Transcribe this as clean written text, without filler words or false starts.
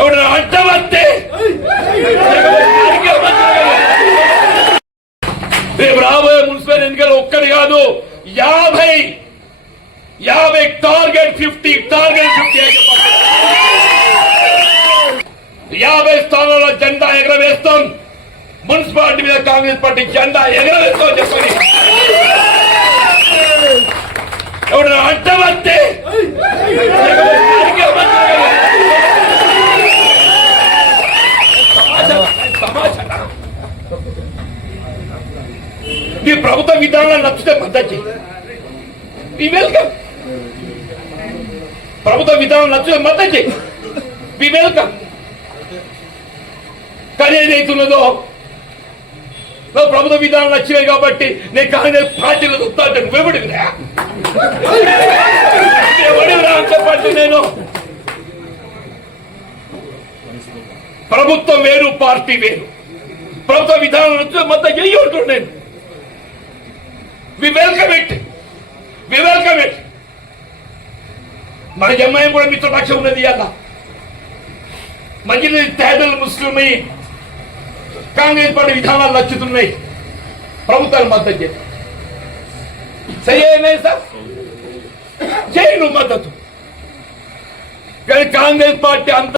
ఎవడన్నా అడ్డమంటే రేపు రాబోయే మున్సిపల్ ఎన్నికలు ఒక్కటి కాదు 50 టార్గెట్ 50 50 స్థానాల్లో జెండా ఎగరవేస్తాం. మున్సిపాలిటీ మీద కాంగ్రెస్ పార్టీ జెండా ఎగరవేస్తాం చెప్పండి. ఎవడన్నా అడ్డమంటే నీ ప్రభుత్వ విధానాలు నచ్చితే మద్దతు వి వెల్కమ్. ప్రభుత్వ విధానం నచ్చితే మద్దతు వి వెల్కమ్. కానీ ఏదైతున్నదో ప్రభుత్వ విధానం నచ్చినాయి కాబట్టి నేను కాంగ్రెస్ పార్టీలో చూస్తా నువ్వెవడివిరా అని చెప్పండి. నేను ప్రభుత్వం వేరు పార్టీ వేరు. ప్రభుత్వ విధానం నచ్చితే మద్దతు చెయ్యి ఉంటుండే నేను. We welcome it. మన జమ్మాయి కూడా మీతో రక్ష ఉన్నది. అలా మంచి తేదలు ముస్లిమై కాంగ్రెస్ పార్టీ విధానాలు నచ్చుతున్నాయి. ప్రభుత్వాలు మద్దతు చేయాలి. సరే సార్ చేయి నువ్వు మద్దతు. కానీ కాంగ్రెస్ పార్టీ అంత